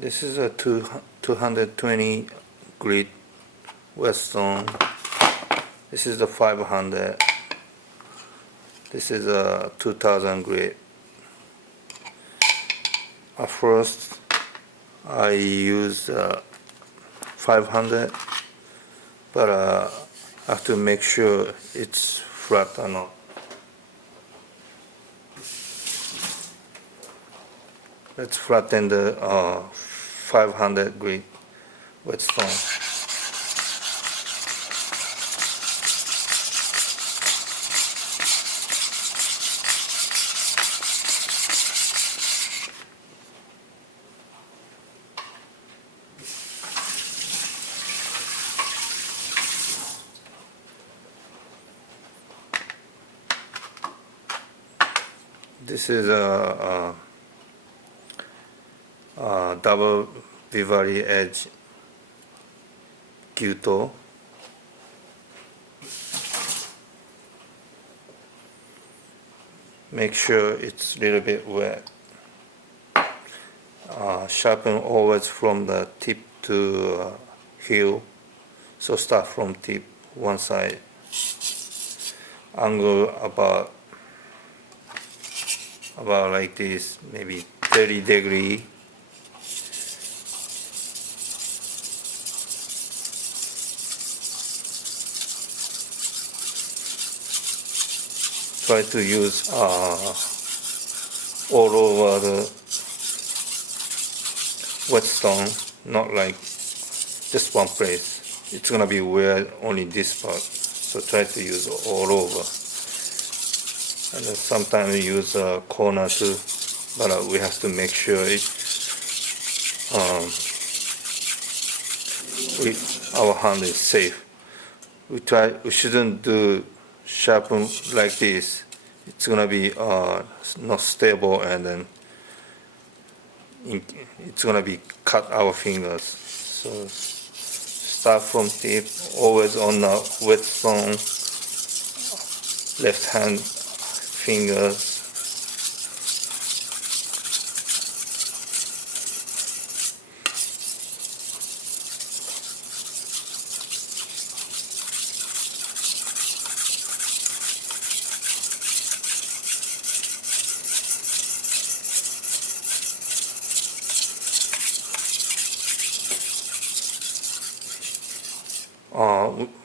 This is a 220 grit whetstone. This is the 500. This is a 2000 grit. At first I use 500, but I have to make sure it's flat or not. Let's flatten the 500 grit whetstone. This is a double bevel edge gyuto. Make sure it's a little bit wet. Sharpen always from the tip to heel. So start from tip one side. Angle about like this, maybe 30 degrees. Try to use all over the whetstone, not like just one place. It's gonna be wear only this part, so try to use all over. And then sometimes we use a corner too, but we have to make sure our hand is safe. We shouldn't do sharpen like this. It's gonna be not stable, and then it's gonna be cut our fingers. So start from tip, always on the whetstone, left hand fingers.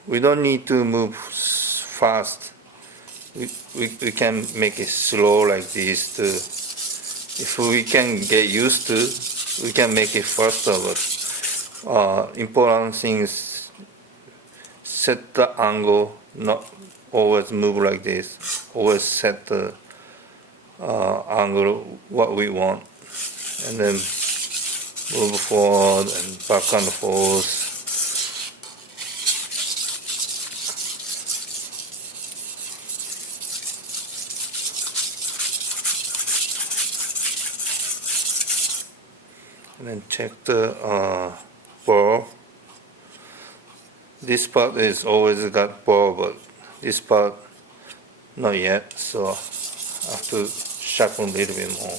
We don't need to move fast. We can make it slow like this too. If we can get used to, we can make it faster. But important thing is set the angle, not always move like this. Always set the angle what we want, and then move forward and back and forth. And then check the ball. This part is always got ball, but this part not yet, so I have to sharpen a little bit more.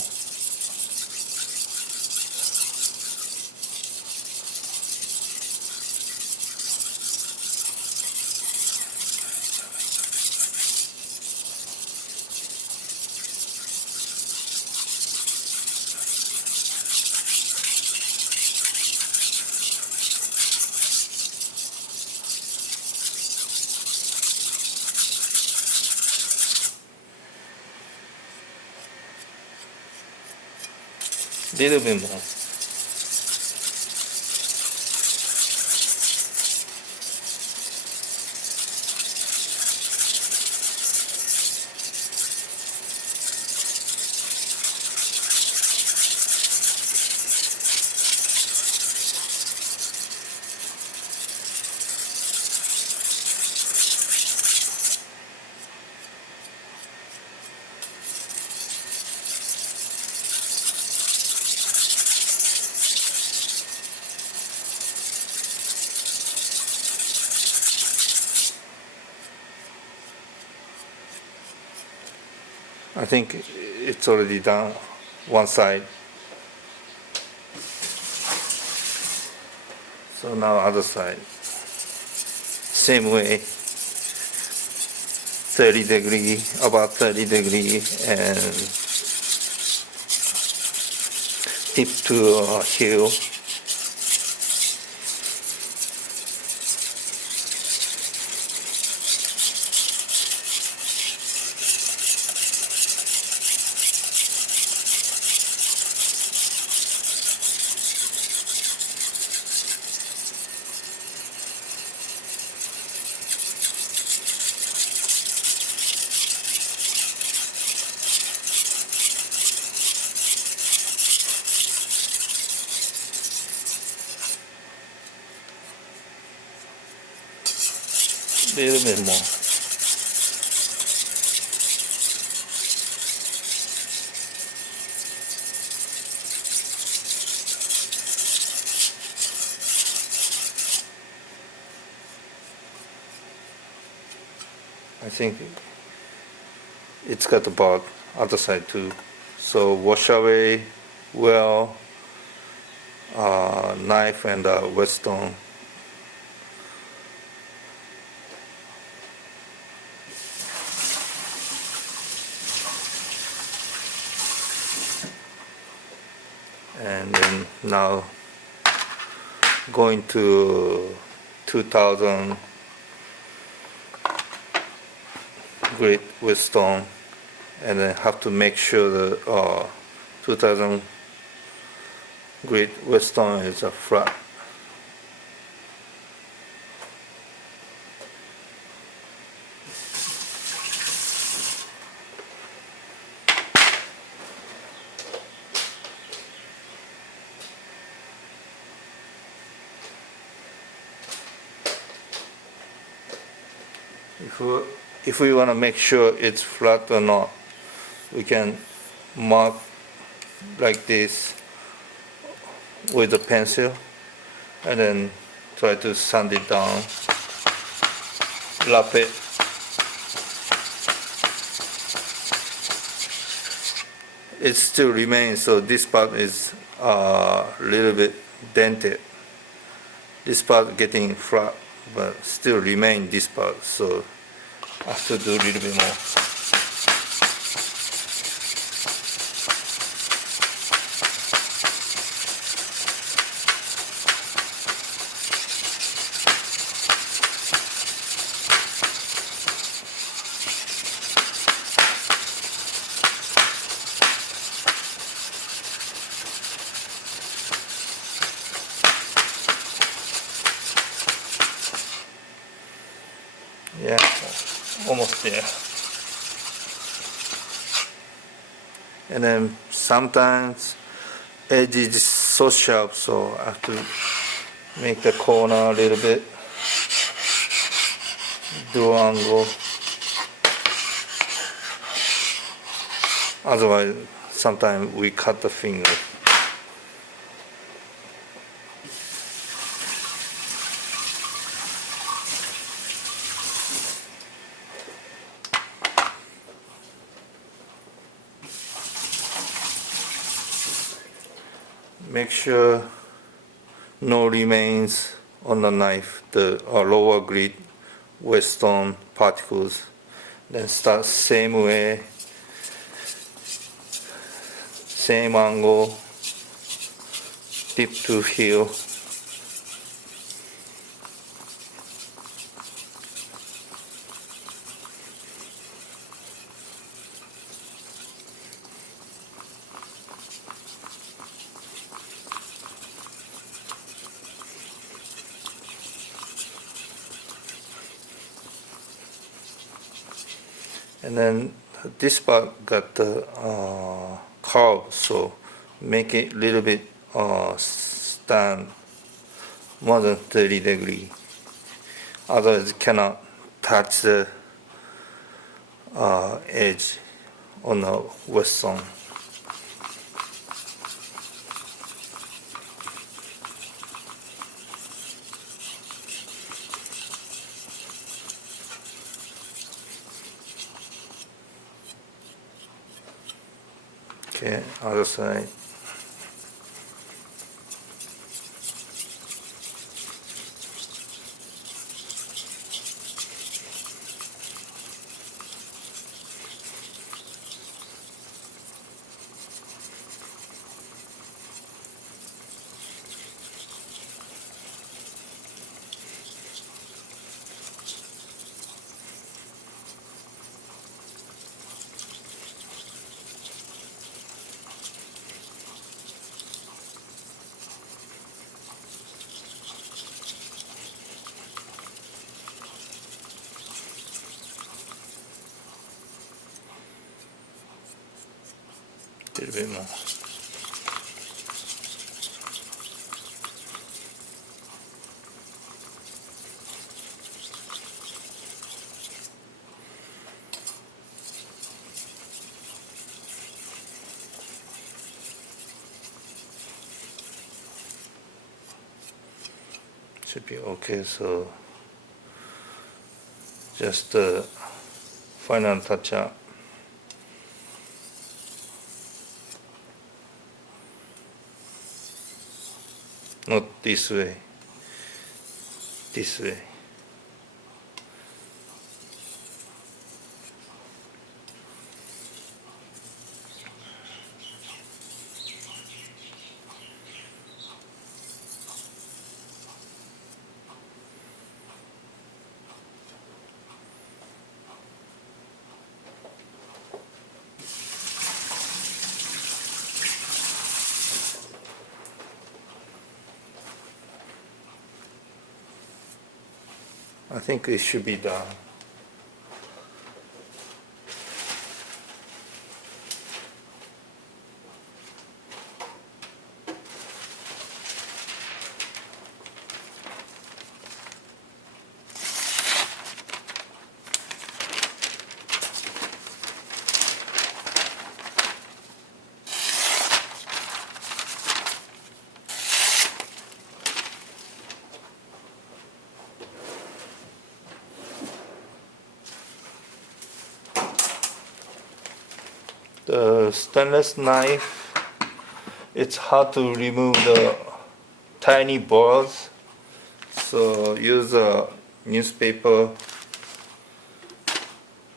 Little bit more. I think it's already done one side. So now other side. Same way. 30 degree, about 30 degree, and tip to heel. Little bit more. I think it's got about other side too. So wash away well, knife and whetstone. And then now going to 2000 grit whetstone, and then have to make sure the 2000 grit whetstone is flat. If we want to make sure it's flat or not, we can mark like this with a pencil and then try to sand it down, wrap it. It still remains, so this part is a little bit dented. This part getting flat, but still remain this part, so I have to do a little bit more. Yeah, almost there. And then sometimes edge is so sharp, so I have to make the corner a little bit, do angle. Otherwise, sometimes we cut the finger. Make sure no remains on the knife, the lower grit whetstone particles. Then start same way, same angle, tip to heel. And then this part got the curve, so make it a little bit stand more than 30 degree. Otherwise it cannot touch the edge on the whetstone. Okay, other side. A little bit more. Should be okay, so just the final touch up. Not this way, this way. I think it should be done. The stainless knife, it's hard to remove the tiny balls, so use a newspaper,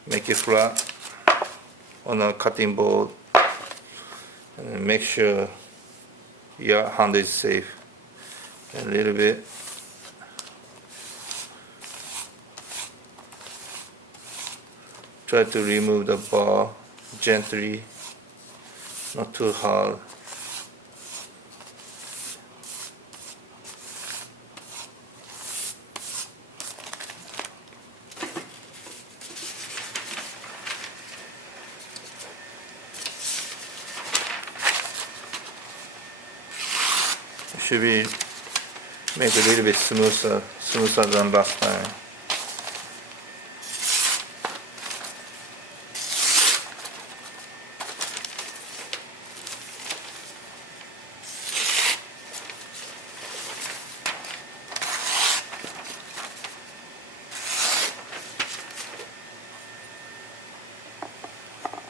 make it flat on a cutting board, and make sure your hand is safe. A little bit. Try to remove the bar gently, not too hard. It should be made a little bit smoother than last time.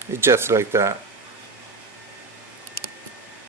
It's just like that.